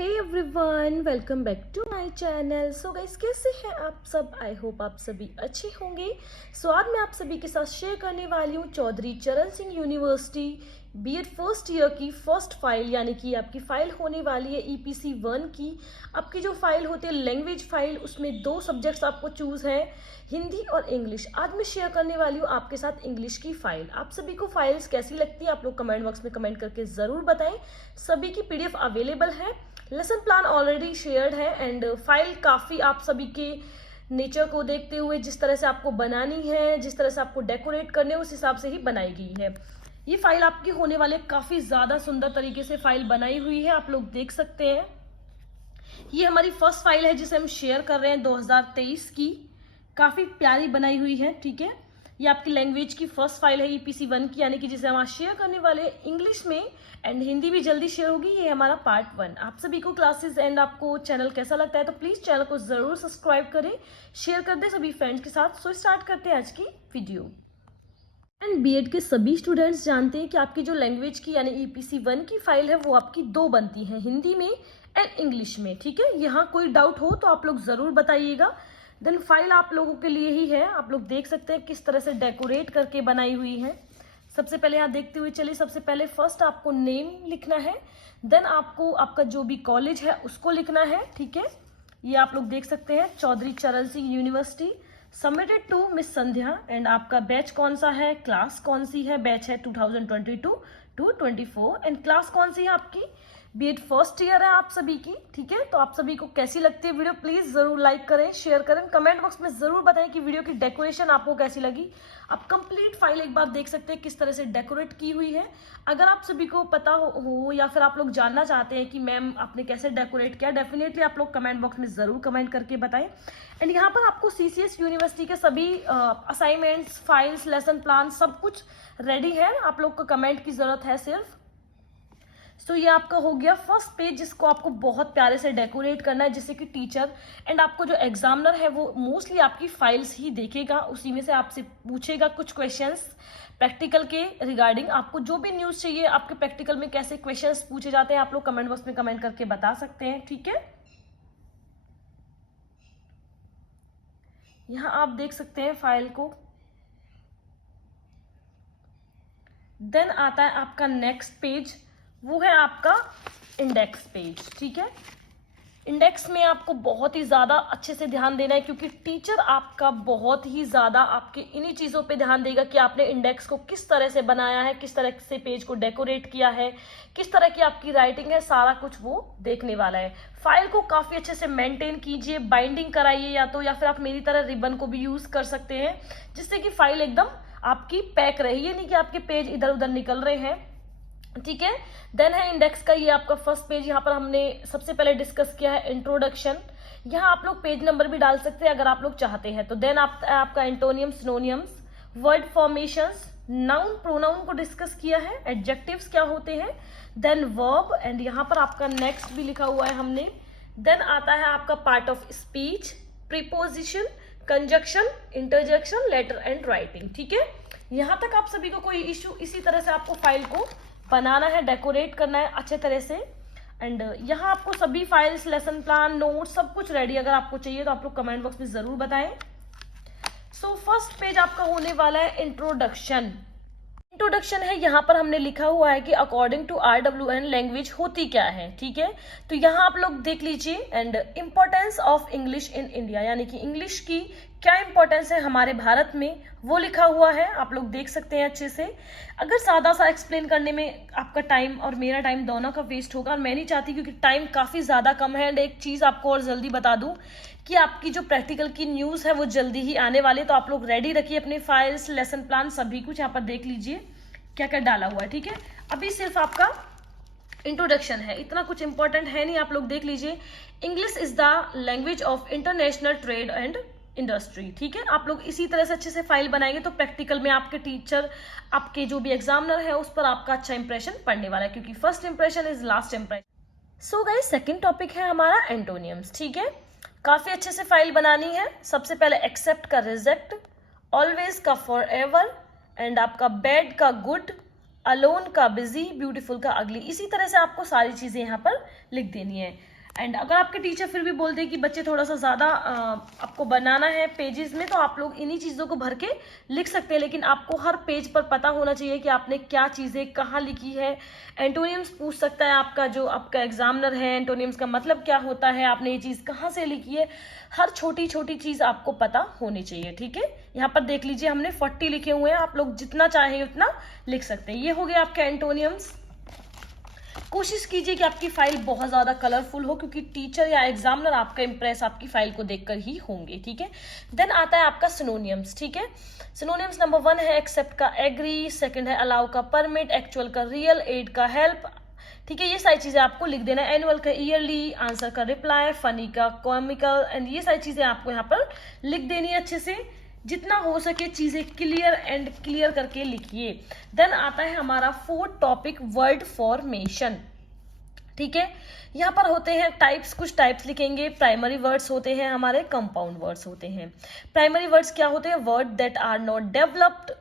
Hey everyone, welcome back to my channel. So guys, कैसे हैं आप सब? आई होप आप सभी अच्छे होंगे। आज मैं आप सभी के साथ शेयर करने वाली हूँ Chaudhary Charan Singh university BEd first year की फर्स्ट फाइल, यानी कि आपकी फाइल होने वाली है ईपीसी 1 की। आपकी जो फाइल होती है लैंग्वेज फाइल, उसमें 2 सब्जेक्ट्स आपको चूज है, हिंदी और इंग्लिश। आज मैं शेयर करने वाली हूँ आपके साथ इंग्लिश की फाइल। आप सभी को फाइल्स कैसी लगती है आप लोग कमेंट बॉक्स में कमेंट करके जरूर बताएं। सभी की पीडीएफ अवेलेबल है, लेसन प्लान ऑलरेडी शेयर्ड है एंड फाइल काफ़ी आप सभी के नेचर को देखते हुए जिस तरह से आपको बनानी है, जिस तरह से आपको डेकोरेट करने है, उस हिसाब से ही बनाई गई है। ये फाइल आपकी होने वाले काफ़ी ज़्यादा सुंदर तरीके से फाइल बनाई हुई है, आप लोग देख सकते हैं। ये हमारी फर्स्ट फाइल है जिसे हम शेयर कर रहे हैं 2023 की। काफ़ी प्यारी बनाई हुई है, ठीक है। ये आपकी लैंग्वेज की फर्स्ट फाइल है ईपीसी 1 की, यानी कि जिसे हम आज शेयर करने वाले हैं इंग्लिश में एंड हिंदी भी जल्दी शेयर होगी। ये हमारा पार्ट 1। आप सभी को क्लासेस एंड आपको चैनल कैसा लगता है तो प्लीज चैनल को जरूर सब्सक्राइब करें, शेयर कर दें सभी फ्रेंड्स के साथ। सो स्टार्ट करते हैं आज की वीडियो। एंड बीएड के सभी स्टूडेंट्स जानते हैं कि आपकी जो लैंग्वेज की यानी ईपीसी 1 की फाइल है वो आपकी 2 बनती है, हिंदी में एंड इंग्लिश में, ठीक है। यहाँ कोई डाउट हो तो आप लोग जरूर बताइएगा। देन फाइल आप लोगों के लिए ही है, आप लोग देख सकते हैं किस तरह से डेकोरेट करके बनाई हुई है। सबसे पहले यहाँ देखते हुए चलिए, सबसे पहले फर्स्ट आपको नेम लिखना है, देन आपको आपका जो भी कॉलेज है उसको लिखना है, ठीक है। ये आप लोग देख सकते हैं Chaudhary Charan Singh university, submitted to miss Sandhya. And आपका बैच कौन सा है, क्लास कौन सी है, बैच है 2022 टू 24 एंड क्लास कौन सी है आपकी बीएड फर्स्ट ईयर है आप सभी की, ठीक है। तो आप सभी को कैसी लगती है वीडियो प्लीज जरूर लाइक करें, शेयर करें, कमेंट बॉक्स में जरूर बताएं कि वीडियो की डेकोरेशन आपको कैसी लगी। आप कंप्लीट फाइल एक बार देख सकते हैं किस तरह से डेकोरेट की हुई है। अगर आप सभी को पता हो या फिर आप लोग जानना चाहते हैं कि मैम आपने कैसे डेकोरेट किया, डेफिनेटली आप लोग कमेंट बॉक्स में जरूर कमेंट करके बताएं। एंड यहाँ पर आपको सीसीएस यूनिवर्सिटी के सभी असाइनमेंट्स, फाइल्स, लेसन प्लान सब कुछ रेडी है, आप लोग को कमेंट की जरूरत है सिर्फ। तो ये आपका हो गया फर्स्ट पेज, जिसको आपको बहुत प्यारे से डेकोरेट करना है, जिससे कि टीचर एंड आपको जो एग्जामिनर है वो मोस्टली आपकी फाइल्स ही देखेगा, उसी में से आपसे पूछेगा कुछ क्वेश्चंस प्रैक्टिकल के रिगार्डिंग। आपको जो भी न्यूज चाहिए आपके प्रैक्टिकल में कैसे क्वेश्चंस पूछे जाते हैं आप लोग कमेंट बॉक्स में कमेंट करके बता सकते हैं, ठीक है। यहाँ आप देख सकते हैं फाइल को। देन आता है आपका नेक्स्ट पेज, वो है आपका इंडेक्स पेज, ठीक है। इंडेक्स में आपको बहुत ही ज़्यादा अच्छे से ध्यान देना है, क्योंकि टीचर आपका बहुत ही ज़्यादा आपके इन्हीं चीज़ों पे ध्यान देगा कि आपने इंडेक्स को किस तरह से बनाया है, किस तरह से पेज को डेकोरेट किया है, किस तरह की आपकी राइटिंग है, सारा कुछ वो देखने वाला है। फाइल को काफ़ी अच्छे से मेंटेन कीजिए, बाइंडिंग कराइए या फिर आप मेरी तरह रिबन को भी यूज़ कर सकते हैं, जिससे कि फाइल एकदम आपकी पैक रही है, नहीं कि आपके पेज इधर उधर निकल रहे हैं, ठीक है। देन है इंडेक्स का ये आपका फर्स्ट पेज। यहाँ पर हमने सबसे पहले डिस्कस किया है इंट्रोडक्शन। यहाँ आप लोग पेज नंबर भी डाल सकते हैं अगर आप लोग चाहते हैं तो। देन आपका antonym, synonyms, word formations, noun pronoun को डिस्कस किया है, एडजेक्टिव्स क्या होते हैं, देन वर्ब एंड यहाँ पर आपका नेक्स्ट भी लिखा हुआ है हमने। देन आता है आपका part of speech, preposition, conjunction, interjection, letter and writing, ठीक है। यहाँ तक आप सभी को कोई इश्यू, इसी तरह से आपको फाइल को बनाना है, डेकोरेट करना है अच्छे तरह से। एंड यहाँ आपको सभी फाइल्स, लेसन प्लान, नोट्स सब कुछ रेडी। अगर आपको चाहिए तो आप लोग कमेंट बॉक्स में जरूर बताएं। सो फर्स्ट पेज आपका होने वाला है इंट्रोडक्शन। इंट्रोडक्शन है, यहाँ पर हमने लिखा हुआ है कि अकॉर्डिंग टू RWN लैंग्वेज होती क्या है, ठीक है। तो यहाँ आप लोग देख लीजिए। And importance of English in India, यानी कि इंग्लिश की क्या इंपॉर्टेंस है हमारे भारत में, वो लिखा हुआ है, आप लोग देख सकते हैं अच्छे से। अगर सादा सा एक्सप्लेन करने में आपका टाइम और मेरा टाइम दोनों का वेस्ट होगा, और मैं नहीं चाहती, क्योंकि टाइम काफ़ी ज़्यादा कम है। एंड एक चीज़ आपको और जल्दी बता दूं कि आपकी जो प्रैक्टिकल की न्यूज़ है वो जल्दी ही आने वाली है, तो आप लोग रेडी रखिए अपने फाइल्स, लेसन प्लान सभी कुछ। यहाँ पर देख लीजिए क्या क्या डाला हुआ है, ठीक है। अभी सिर्फ आपका इंट्रोडक्शन है, इतना कुछ इंपॉर्टेंट है नहीं, आप लोग देख लीजिए। English is the language of international trade and industry, ठीक है। आप लोग इसी तरह से अच्छे से फाइल बनाएंगे तो प्रैक्टिकल में आपके टीचर, आपके जो भी एग्जामिनर है उस पर आपका अच्छा इंप्रेशन पड़ने वाला है, क्योंकि first impression is last impression. So guys, second topic है हमारा एंटोनियम्स, ठीक है। काफी अच्छे से फाइल बनानी है। सबसे पहले एक्सेप्ट का रिजेक्ट, ऑलवेज का फॉर एवर एंड आपका बैड का गुड, अलोन का बिजी, ब्यूटीफुल का अगली। इसी तरह से आपको सारी चीजें यहाँ पर लिख देनी है। एंड अगर आपके टीचर फिर भी बोलते हैं कि बच्चे थोड़ा सा ज्यादा आपको बनाना है पेजेस में, तो आप लोग इन्हीं चीजों को भर के लिख सकते हैं, लेकिन आपको हर पेज पर पता होना चाहिए कि आपने क्या चीजें कहाँ लिखी है। एंटोनियम्स पूछ सकता है आपका जो आपका एग्जामिनर है, एंटोनियम्स का मतलब क्या होता है, आपने ये चीज कहाँ से लिखी है, हर छोटी छोटी चीज आपको पता होनी चाहिए। ठीक है, यहाँ पर देख लीजिए हमने 40 लिखे हुए हैं, आप लोग जितना चाहें उतना लिख सकते हैं। ये हो गया आपके एंटोनियम्स। कोशिश कीजिए कि आपकी फाइल बहुत ज्यादा कलरफुल हो, क्योंकि टीचर या एग्जामिनर आपका इंप्रेस आपकी फाइल को देखकर ही होंगे। ठीक है, देन आता है आपका सिनोनियम्स। ठीक है, सिनोनियम्स नंबर 1 है एक्सेप्ट का एग्री, सेकंड है अलाउ का परमिट, एक्चुअल का रियल, एड का हेल्प। ठीक है, ये सारी चीजें आपको लिख देना है। एनुअल का ईयरली, आंसर का रिप्लाई, फनी का कॉमिकल, एंड ये सारी चीजें आपको यहाँ पर लिख देनी है अच्छे से। जितना हो सके चीजें क्लियर एंड क्लियर करके लिखिए। देन आता है हमारा 4th टॉपिक, वर्ड फॉर्मेशन। ठीक है, यहाँ पर होते हैं टाइप्स, कुछ टाइप्स लिखेंगे। प्राइमरी वर्ड्स होते हैं हमारे, कंपाउंड वर्ड्स होते हैं। प्राइमरी वर्ड्स क्या होते हैं? Word that are not developed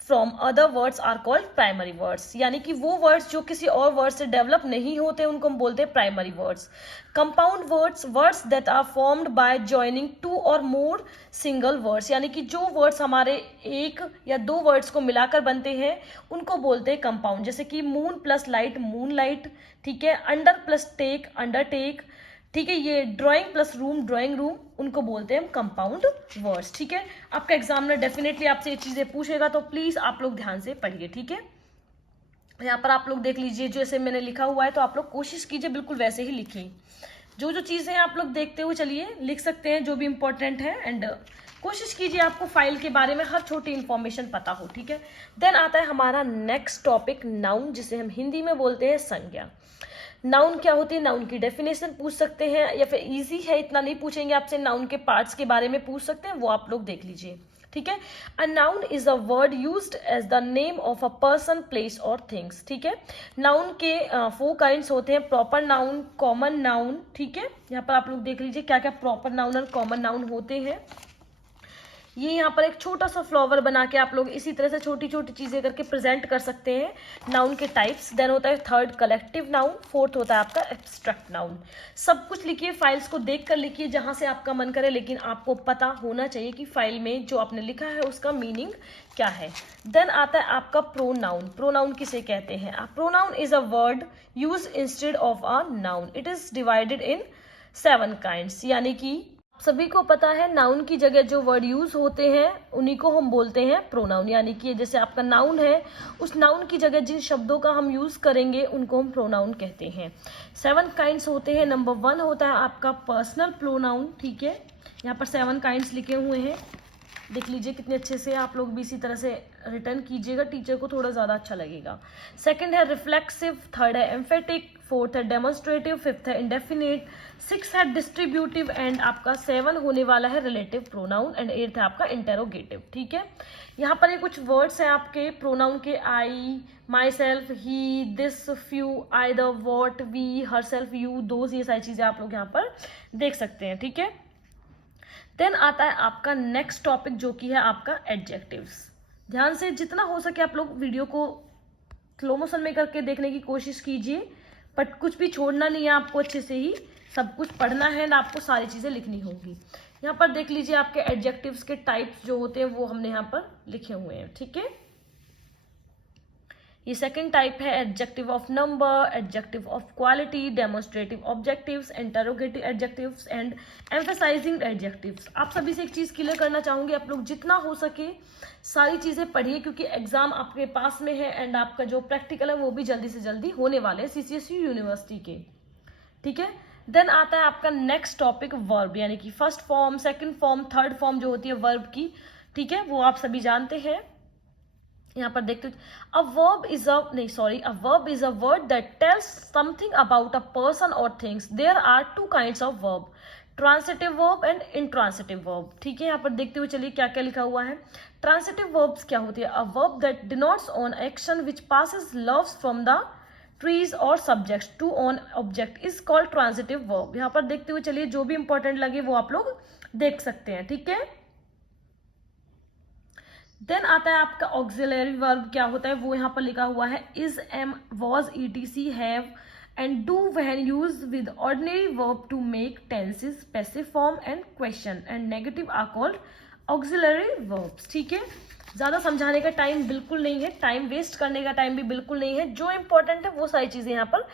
from other words are called primary words, यानी कि वो वर्ड्स जो किसी और वर्ड से डेवलप नहीं होते उनको हम बोलते हैं primary words. Compound words, words that are formed by joining 2 or more single words, यानी कि जो वर्ड्स हमारे एक या दो वर्ड्स को मिलाकर बनते हैं उनको बोलते हैं कंपाउंड। जैसे कि moon plus light, moon light. ठीक है, अंडर प्लस टेक, अंडरटेक। ठीक है, ये drawing plus room, drawing room, उनको बोलते हैं कंपाउंड वर्ड्स। ठीक है, आपका एग्जामिनर डेफिनेटली आपसे ये चीजें पूछेगा, तो प्लीज आप लोग ध्यान से पढ़िए। ठीक है, यहाँ पर आप लोग देख लीजिए जैसे मैंने लिखा हुआ है, तो आप लोग कोशिश कीजिए बिल्कुल वैसे ही लिखिए। जो जो चीजें आप लोग देखते हुए चलिए लिख सकते हैं जो भी इंपॉर्टेंट है, एंड कोशिश कीजिए आपको फाइल के बारे में हर छोटी इंफॉर्मेशन पता हो। ठीक है, देन आता है हमारा नेक्स्ट टॉपिक, नाउन, जिसे हम हिंदी में बोलते हैं संज्ञा। नाउन क्या होती है? नाउन की डेफिनेशन पूछ सकते हैं, या फिर इजी है इतना नहीं पूछेंगे आपसे, नाउन के पार्ट्स के बारे में पूछ सकते हैं, वो आप लोग देख लीजिए। ठीक है, a noun is a word used as the name of a person, place और थिंग्स। ठीक है, नाउन के 4 काइंड्स होते हैं, प्रॉपर नाउन, कॉमन नाउन। ठीक है, यहाँ पर आप लोग देख लीजिए क्या क्या प्रॉपर नाउन और कॉमन नाउन होते हैं। ये यहाँ पर एक छोटा सा फ्लावर बना के आप लोग इसी तरह से छोटी छोटी चीजें करके प्रेजेंट कर सकते हैं। नाउन के टाइप्स, देन होता है 3rd कलेक्टिव नाउन, 4th होता है आपका एब्स्ट्रैक्ट नाउन। सब कुछ लिखिए, फाइल्स को देख कर लिखिए जहां से आपका मन करे, लेकिन आपको पता होना चाहिए कि फाइल में जो आपने लिखा है उसका मीनिंग क्या है। देन आता है आपका प्रोनाउन। प्रोनाउन किसे कहते हैं? Pronoun is a word use instead of a noun, it is divided in 7 kinds, यानी कि सभी को पता है नाउन की जगह जो वर्ड यूज होते हैं उन्हीं को हम बोलते हैं प्रोनाउन, यानी कि जैसे आपका नाउन है उस नाउन की जगह जिन शब्दों का हम यूज करेंगे उनको हम प्रोनाउन कहते हैं। 7 काइंड्स होते हैं। नंबर 1 होता है आपका पर्सनल प्रोनाउन। ठीक है, यहाँ पर 7 काइंड्स लिखे हुए हैं, देख लीजिए कितने अच्छे से, आप लोग भी इसी तरह से रिटर्न कीजिएगा, टीचर को थोड़ा ज्यादा अच्छा लगेगा। सेकंड है रिफ्लेक्सिव, 3rd है एम्फेटिक, 4th है डेमोन्स्ट्रेटिव, 5th है इंडेफिनिट, 6th है डिस्ट्रीब्यूटिव, एंड आपका 7 होने वाला है रिलेटिव प्रोनाउन, एंड 8th है आपका इंटेरोगेटिव। ठीक है, यहाँ पर ये कुछ वर्ड्स हैं आपके प्रोनाउन के, I, myself, he, this, few, either, what, we, herself, you, those, ये सारी चीजें आप लोग यहाँ पर देख सकते हैं। ठीक है, देन आता है आपका नेक्स्ट टॉपिक जो कि है आपका एडजेक्टिव्स। ध्यान से जितना हो सके आप लोग वीडियो को स्लो मोशन में करके देखने की कोशिश कीजिए, बट कुछ भी छोड़ना नहीं है आपको, अच्छे से ही सब कुछ पढ़ना है ना, आपको सारी चीजें लिखनी होगी। यहाँ पर देख लीजिए आपके एडजेक्टिव्स के टाइप्स जो होते हैं वो हमने यहाँ पर लिखे हुए हैं। ठीक है, ये सेकंड टाइप है adjective of number, adjective of quality, demonstrative objectives, interrogative adjectives and emphasizing adjectives. आप सभी से एक चीज क्लियर करना चाहूंगी, आप लोग जितना हो सके सारी चीजें पढ़िए, क्योंकि एग्जाम आपके पास में है, एंड आपका जो प्रैक्टिकल है वो भी जल्दी से जल्दी होने वाले हैं CCSU यूनिवर्सिटी के। ठीक है, देन आता है आपका नेक्स्ट टॉपिक वर्ब, यानी कि first form, second form, third form जो होती है वर्ब की। ठीक है, वो आप सभी जानते हैं। यहाँ पर देखते a verb is a word that tells something about a person और things. There are 2 kinds of verb, transitive verb and intransitive verb. ठीक है, यहाँ पर देखते हुए चलिए क्या क्या लिखा हुआ है। ट्रांसिटिव वर्ब्स क्या होती है? A verb that denotes an action which passes loves from the trees और subjects to an object is called transitive verb. यहाँ पर देखते हुए चलिए जो भी इंपॉर्टेंट लगे वो आप लोग देख सकते हैं। ठीक है, देन आता है आपका ऑक्सिलरी वर्ब क्या होता है, वो यहाँ पर लिखा हुआ है is, am, was, etc, have and do when use with ordinary verb to make tenses, passive form and question and negative are called auxiliary verbs. ठीक है, ज्यादा समझाने का टाइम बिल्कुल नहीं है, टाइम वेस्ट करने का टाइम भी बिल्कुल नहीं है। जो इंपॉर्टेंट है वो सारी चीजें यहाँ पर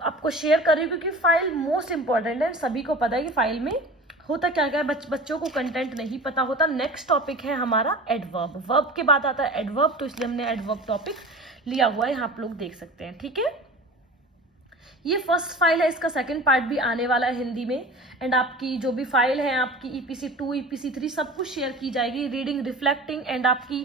आपको शेयर कर रही हूँ, क्योंकि फाइल मोस्ट इंपॉर्टेंट है। सभी को पता है कि फाइल में होता क्या क्या है, बच्चों को कंटेंट नहीं पता होता। नेक्स्ट टॉपिक है हमारा एडवर्ब, वर्ब के बाद आता है एडवर्ब, तो इसलिए हमने एडवर्ब टॉपिक लिया हुआ है, यहाँ आप लोग देख सकते हैं। ठीक है, ये फर्स्ट फाइल है, इसका सेकंड पार्ट भी आने वाला है हिंदी में। एंड आपकी जो भी फाइल है आपकी EPC 2, EPC 3 सब कुछ शेयर की जाएगी, रीडिंग, रिफ्लेक्टिंग एंड आपकी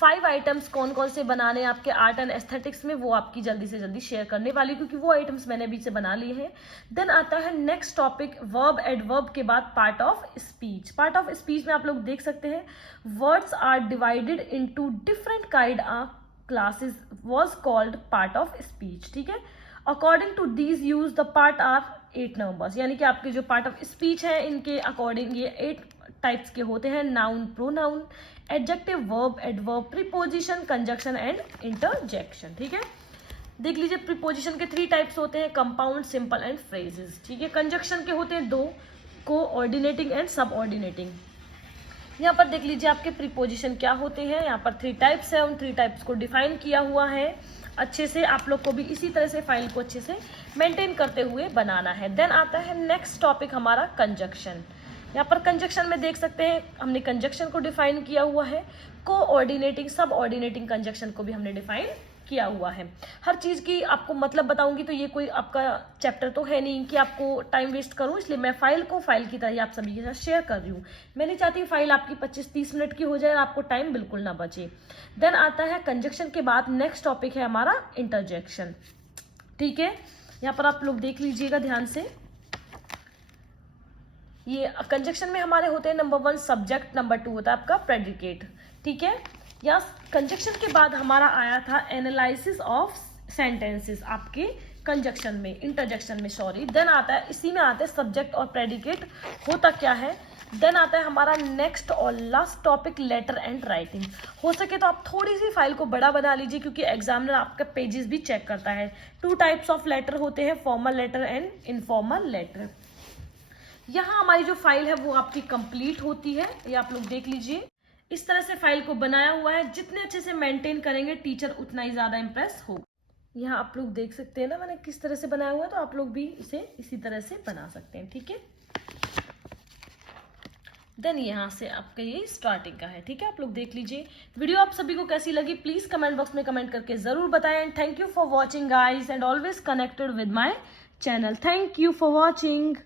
5 आइटम्स कौन कौन से बनाने हैं आपके आर्ट एंड एस्थेटिक्स में, वो आपकी जल्दी से जल्दी शेयर करने वाली, क्योंकि वो आइटम्स मैंने अभी से बना लिए हैं। देन आता है नेक्स्ट टॉपिक वर्ब, एडवर्ब के बाद part of speech. Part of speech में आप लोग देख सकते हैं words are divided into different kind of classes was called part of speech. ठीक है, according to these use the part are 8 numbers, यानी कि आपके जो पार्ट ऑफ स्पीच है इनके अकॉर्डिंग ये 8 टाइप्स के होते हैं, noun, pronoun, adjective, verb, adverb, preposition, conjunction and interjection. ठीक है, देख लीजिए प्रीपोजिशन के 3 टाइप्स होते हैं, कंपाउंड, सिंपल एंड फ्रेजेस। ठीक है, कंजक्शन के होते हैं 2, कोऑर्डिनेटिंग एंड सबऑर्डिनेटिंग। यहाँ पर देख लीजिए आपके प्रीपोजिशन क्या होते हैं, यहाँ पर 3 टाइप्स है, उन 3 टाइप्स को डिफाइन किया हुआ है अच्छे से। आप लोग को भी इसी तरह से फाइल को अच्छे से मेंटेन करते हुए बनाना है। देन आता है नेक्स्ट टॉपिक हमारा कंजक्शन। यहाँ पर कंजक्शन में देख सकते हैं हमने कंजक्शन को डिफाइन किया हुआ है, कोऑर्डिनेटिंग, सब ऑर्डिनेटिंग कंजक्शन को भी हमने डिफाइन किया हुआ है। हर चीज की आपको मतलब बताऊंगी तो ये कोई आपका चैप्टर तो है नहीं कि आपको टाइम वेस्ट करूं, इसलिए मैं फाइल को फाइल की तरह आप सभी के साथ शेयर कर रही हूँ। मैं नहीं चाहती फाइल आपकी 25-30 मिनट की हो जाए और आपको टाइम बिल्कुल ना बचे। देन आता है कंजक्शन के बाद नेक्स्ट टॉपिक है हमारा इंटरजेक्शन। ठीक है, यहाँ पर आप लोग देख लीजिएगा ध्यान से। ये कंजक्शन में हमारे होते हैं नंबर 1 सब्जेक्ट, नंबर 2 होता है आपका प्रेडिकेट। ठीक है, या कंजक्शन के बाद हमारा आया था एनालिसिस ऑफ सेंटेंसेस आपके कंजक्शन में, इंटरजेक्शन में सॉरी। देन आता है इसी में आते हैं सब्जेक्ट और प्रेडिकेट होता क्या है। देन आता है हमारा नेक्स्ट और last topic letter and writing. हो सके तो आप थोड़ी सी फाइल को बड़ा बना लीजिए, क्योंकि एग्जामिनर आपका पेजेस भी चेक करता है। 2 टाइप्स ऑफ लेटर होते हैं, formal letter and informal letter. यहाँ हमारी जो फाइल है वो आपकी कंप्लीट होती है, ये आप लोग देख लीजिए। इस तरह से फाइल को बनाया हुआ है, जितने अच्छे से मेंटेन करेंगे टीचर उतना ही ज्यादा इंप्रेस होगा। यहाँ आप लोग देख सकते हैं ना मैंने किस तरह से बनाया हुआ है, तो आप लोग भी इसे इसी तरह से बना सकते हैं। ठीक है, देन यहाँ से आपका ये स्टार्टिंग का है। ठीक है, आप लोग देख लीजिए। वीडियो आप सभी को कैसी लगी प्लीज कमेंट बॉक्स में कमेंट करके जरूर बताएं। And thank you for watching guys, and always connected with my channel. Thank you for watching.